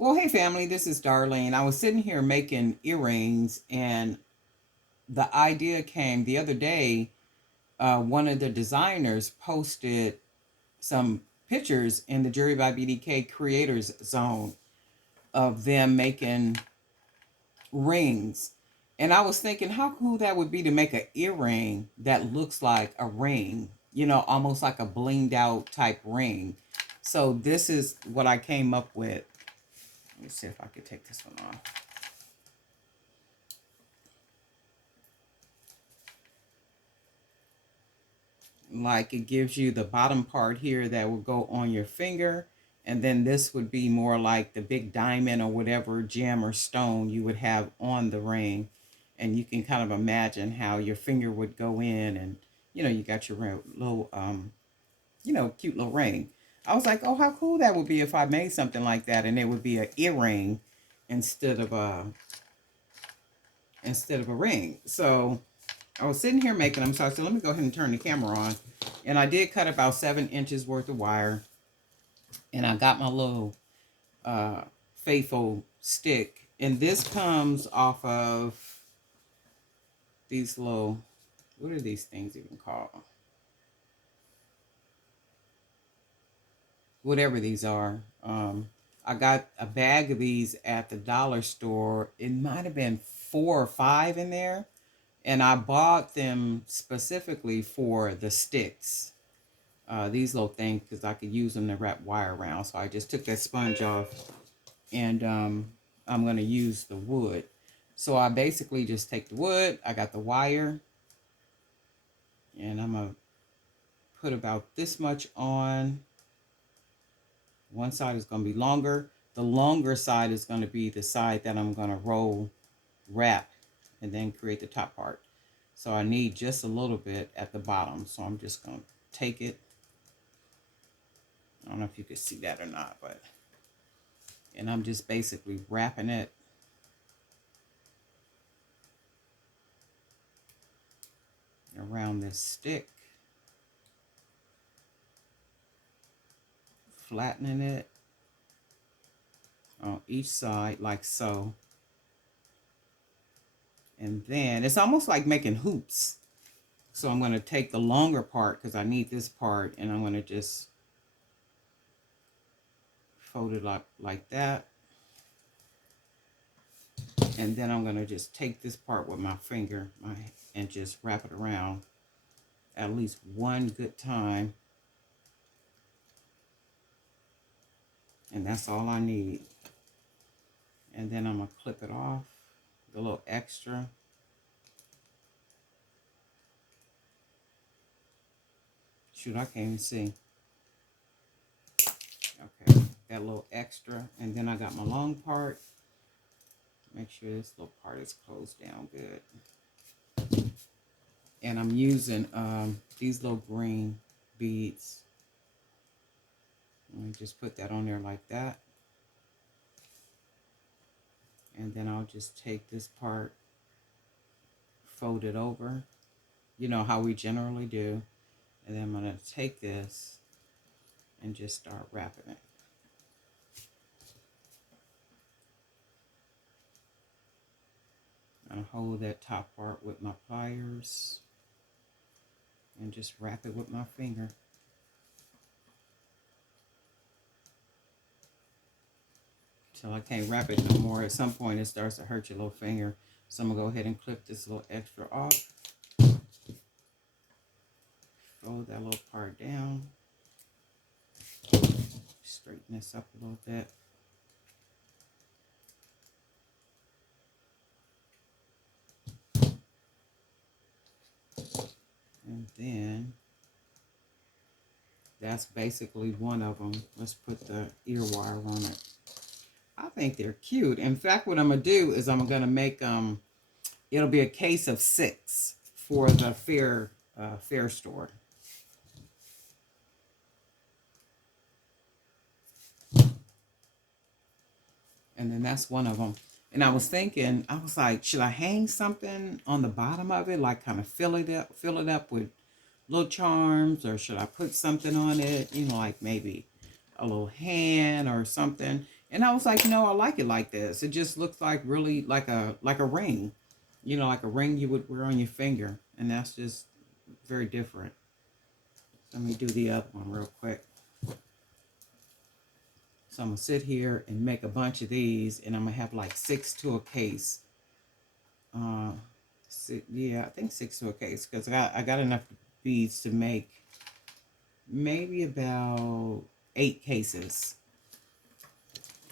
Well, hey family, this is Darlene. I was sitting here making earrings, and the idea came the other day. One of the designers posted some pictures in the Jewelry by BDK creators zone of them making rings. And I was thinking how cool that would be to make an earring that looks like a ring, almost like a blinged out type ring. So this is what I came up with. Let me see if I could take this one off. Like it gives you the bottom part here that will go on your finger, and then this would be more like the big diamond or whatever gem or stone you would have on the ring. And you can kind of imagine how your finger would go in, and you got your little cute little ring. I was like, oh, how cool that would be if I made something like that, and it would be an earring instead of a ring. So I was sitting here making them, so I said, let me go ahead and turn the camera on. And I did cut about 7 inches worth of wire. And I got my little faithful stick. And this comes off of these little, what are these things even called? Whatever these are. I got a bag of these at the dollar store. It might have been 4 or 5 in there. And I bought them specifically for the sticks. These little things, because I could use them to wrap wire around. So I just took that sponge off, and I'm going to use the wood. So I basically just take the wood, I got the wire, and I'm going to put about this much on. One side is going to be longer. The longer side is going to be the side that I'm going to roll, wrap, and then create the top part. So I need just a little bit at the bottom. So I'm just going to take it. I don't know if you can see that or not, but, and I'm just basically wrapping it around this stick, flattening it on each side like so. And then it's almost like making hoops. So I'm going to take the longer part because I need this part, and I'm going to just fold it up like that. And then I'm going to just take this part with my finger and just wrap it around at least one good time. And that's all I need. And then I'm going to clip it off, the little extra. Shoot, I can't even see. Okay, that little extra. And then I got my long part. Make sure this little part is closed down good. And I'm using these little green beads. Let me just put that on there like that. And then I'll just take this part, fold it over, you know how we generally do. And then I'm going to take this and just start wrapping it. I hold that top part with my pliers and just wrap it with my finger. Till I can't wrap it no more. At some point it starts to hurt your little finger. So I'm going to go ahead and clip this little extra off. Fold that little part down. Straighten this up a little bit. And then that's basically one of them. Let's put the ear wire on it. I think they're cute. In fact, what I'm going to do is I'm going to make, it'll be a case of 6 for the fair store. And then that's one of them. And I was thinking, I was like, should I hang something on the bottom of it, like kind of fill it up with little charms, or should I put something on it, like maybe a little hand or something? And I was like, no, I like it like this. It just looks like really like a ring, like a ring you would wear on your finger, and that's just very different. Let me do the other one real quick. So I'm gonna sit here and make a bunch of these, and I'm gonna have like 6 to a case. Uh, yeah, I think 6 to a case because I got enough beads to make maybe about 8 cases.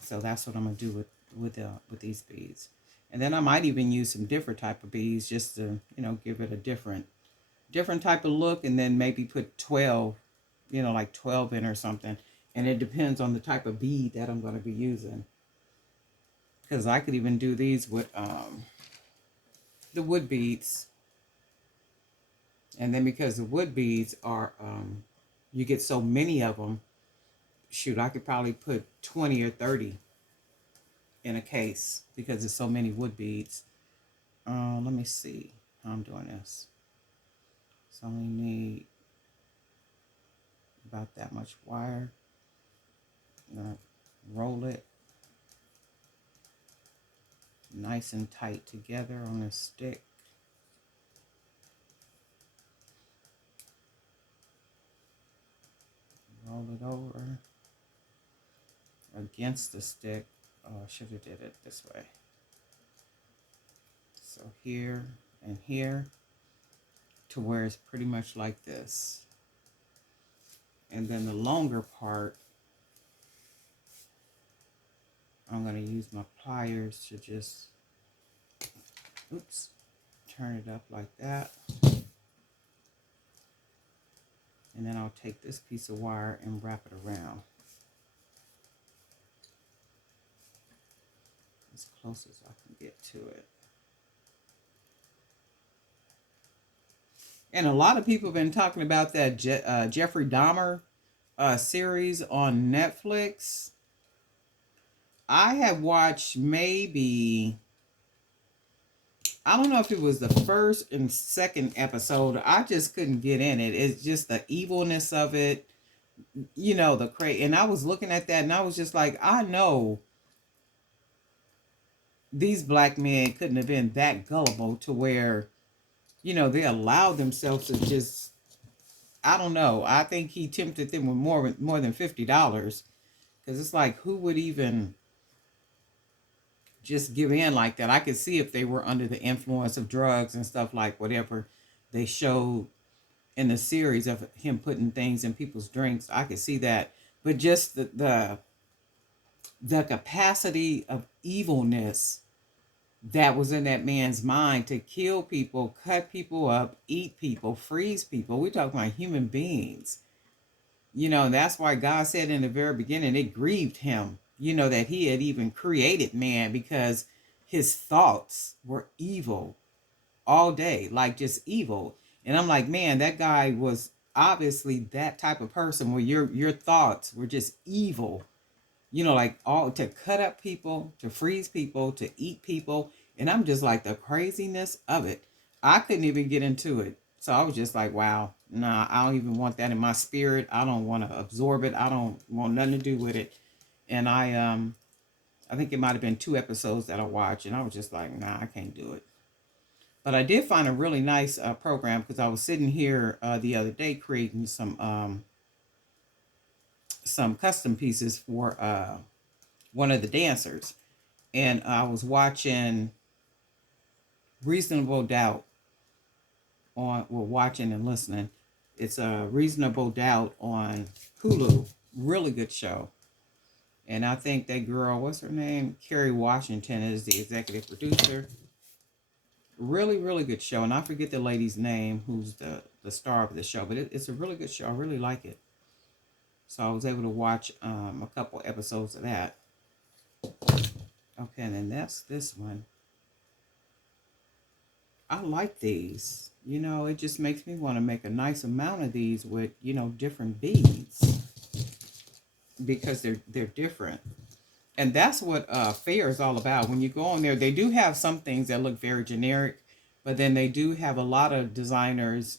So that's what I'm gonna do with these beads. And then I might even use some different type of beads just to give it a different type of look, and then maybe put 12, like 12 in or something. And it depends on the type of bead that I'm going to be using, because I could even do these with the wood beads. And then because the wood beads are you get so many of them, shoot, I could probably put 20 or 30 in a case because there's so many wood beads. Let me see how I'm doing this. So we need about that much wire. I'm gonna roll it nice and tight together on a stick. Roll it over against the stick. Oh, I should have did it this way. So here and here to where it's pretty much like this. And then the longer part, I'm going to use my pliers to just, oops, turn it up like that. And then I'll take this piece of wire and wrap it around as close as I can get to it. And a lot of people have been talking about that Jeffrey Dahmer series on Netflix. I have watched maybe, I don't know if it was the first and second episode. I just couldn't get in it. It's just the evilness of it, the crazy. And I was looking at that and I was just like, I know these black men couldn't have been that gullible to where, they allowed themselves to just, I don't know. I think he tempted them with more than $50, because it's like, who would even just give in like that? I could see if they were under the influence of drugs and stuff, like whatever they showed in the series of him putting things in people's drinks. I could see that, but just the capacity of evilness that was in that man's mind to kill people, cut people up, eat people, freeze people. We're talking about human beings. And that's why God said in the very beginning, it grieved him, that he had even created man, because his thoughts were evil all day, like just evil. And I'm like, man, that guy was obviously that type of person where your thoughts were just evil, like all to cut up people, to freeze people, to eat people. And I'm just like, the craziness of it. I couldn't even get into it. So I was just like, wow, nah, I don't even want that in my spirit. I don't want to absorb it. I don't want nothing to do with it. And I think it might have been 2 episodes that I watched, and I was just like, nah, I can't do it. But I did find a really nice program, because I was sitting here the other day creating some custom pieces for one of the dancers, and I was watching Reasonable Doubt watching and listening. It's a Reasonable Doubt on Hulu. Really good show. And I think that girl, what's her name? Kerry Washington is the executive producer. Really, really good show. And I forget the lady's name who's the star of the show, but it's a really good show. I really like it. So I was able to watch a couple episodes of that. Okay, and then that's this one. I like these. It just makes me want to make a nice amount of these with, different beads, because they're different. And that's what fair is all about. When you go on there, they do have some things that look very generic, but then they do have a lot of designers,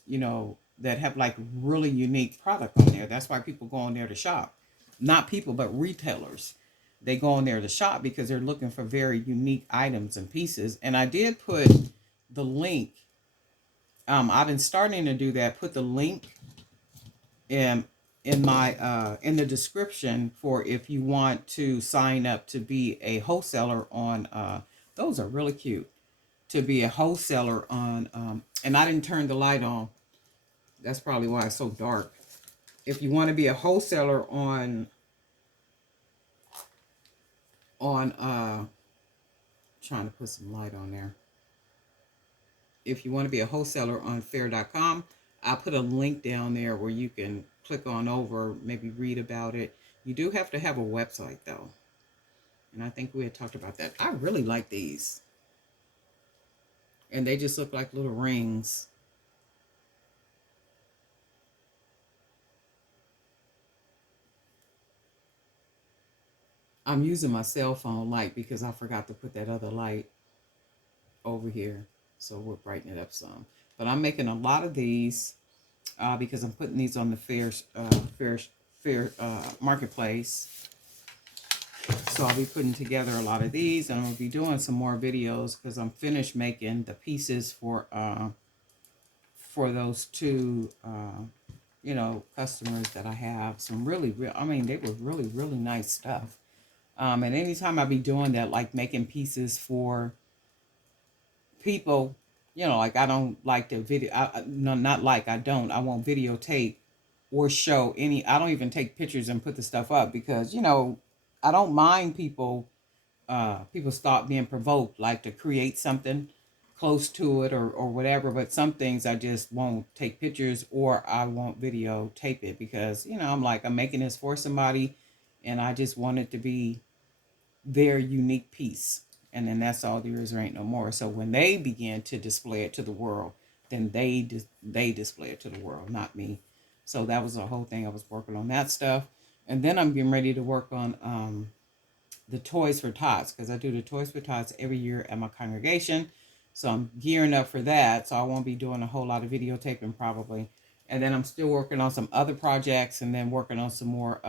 that have like really unique product on there. That's why people go on there to shop. Not people, but retailers. they go in there to shop because they're looking for very unique items and pieces. And I did put the link. I've been starting to do that. Put the link in my in the description for if you want to sign up to be a wholesaler on. Those are really cute. To be a wholesaler on. And I didn't turn the light on. That's probably why it's so dark. If you want to be a wholesaler on trying to put some light on there. If you want to be a wholesaler on fair.com, I'll put a link down there where you can click on over, maybe read about it. You do have to have a website though. And I think we had talked about that. I really like these. And they just look like little rings. I'm using my cell phone light because I forgot to put that other light over here. So we'll brighten it up some. But I'm making a lot of these because I'm putting these on the fair marketplace. So I'll be putting together a lot of these, and I'll be doing some more videos because I'm finished making the pieces for those two customers that I have. Some really, I mean, they were really, really nice stuff. And anytime I be doing that, like making pieces for people, like I don't like to video. No, not like I don't. I won't videotape or show any. I don't even take pictures and put the stuff up because I don't mind people start being provoked, like to create something close to it or whatever. But some things I just won't take pictures or I won't videotape it because I'm making this for somebody, and I just want it to be their unique piece. And then that's all there is, or ain't no more. So when they begin to display it to the world, then they display it to the world, not me. So that was the whole thing. I was working on that stuff, and then I'm getting ready to work on the Toys for Tots because I do the Toys for Tots every year at my congregation. So I'm gearing up for that. So I won't be doing a whole lot of videotaping probably. And then I'm still working on some other projects, and then working on some more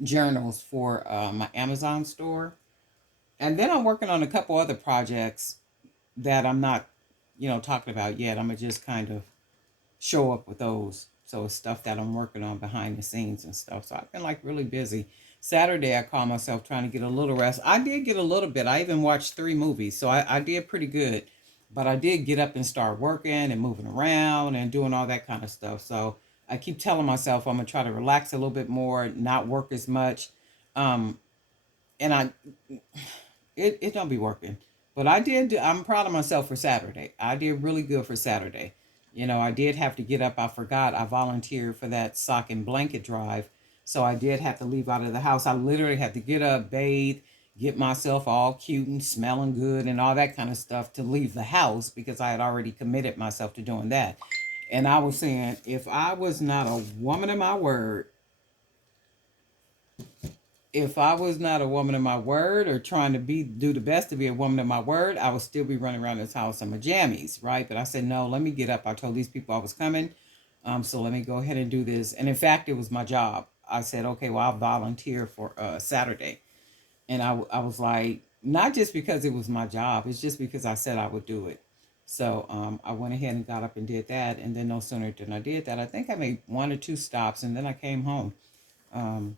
journals for my Amazon store. And then I'm working on a couple other projects that I'm not, talking about yet. I'm going to just kind of show up with those. So it's stuff that I'm working on behind the scenes and stuff. So I've been like really busy. Saturday, I called myself trying to get a little rest. I did get a little bit. I even watched 3 movies. So I did pretty good. But I did get up and start working and moving around and doing all that kind of stuff. So I keep telling myself I'm going to try to relax a little bit more, not work as much. Um, and it don't be working. But I'm proud of myself for Saturday. I did really good for Saturday. I did have to get up. I forgot I volunteered for that sock and blanket drive. So I did have to leave out of the house. I literally had to get up, bathe, get myself all cute and smelling good and all that kind of stuff to leave the house because I had already committed myself to doing that. And I was saying, if I was not a woman of my word, if I was not a woman of my word or trying to do the best to be a woman of my word, I would still be running around this house in my jammies, right? But I said, no, let me get up. I told these people I was coming. So let me go ahead and do this. And in fact, it was my job. I said, okay, well, I'll volunteer for Saturday. And I was like, not just because it was my job, it's just because I said I would do it. So I went ahead and got up and did that. And then no sooner than I did that, I think I made 1 or 2 stops and then I came home. Um,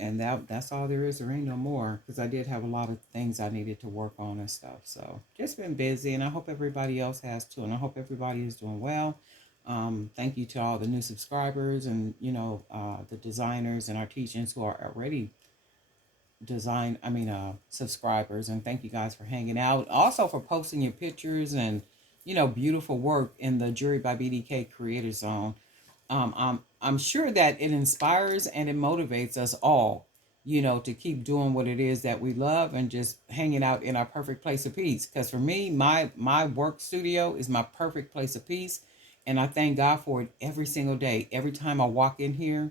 and that's all there is. There ain't no more because I did have a lot of things I needed to work on and stuff. So just been busy, and I hope everybody else has too. And I hope everybody is doing well. Thank you to all the new subscribers and the designers and our teachers who are already subscribers. And thank you guys for hanging out. Also for posting your pictures and beautiful work in the Jewelry by BDK Creator Zone. I'm sure that it inspires and it motivates us all, to keep doing what it is that we love and just hanging out in our perfect place of peace. Because for me, my work studio is my perfect place of peace, and I thank God for it every single day. Every time I walk in here,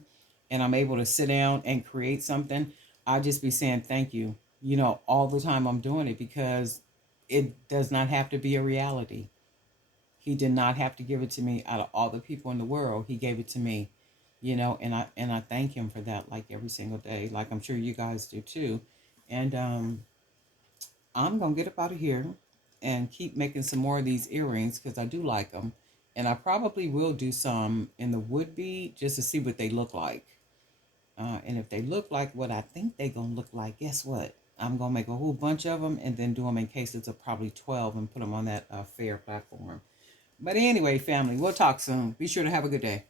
and I'm able to sit down and create something, I just be saying thank you. All the time I'm doing it because it does not have to be a reality. He did not have to give it to me out of all the people in the world. He gave it to me. And I thank him for that, like every single day, like I'm sure you guys do too. And I'm gonna get up out of here and keep making some more of these earrings because I do like them, and I probably will do some in the wood bead just to see what they look like. And if they look like what I think they gonna look like, guess what? I'm gonna make a whole bunch of them and then do them in cases of probably 12 and put them on that fair platform. But anyway, family, we'll talk soon. Be sure to have a good day.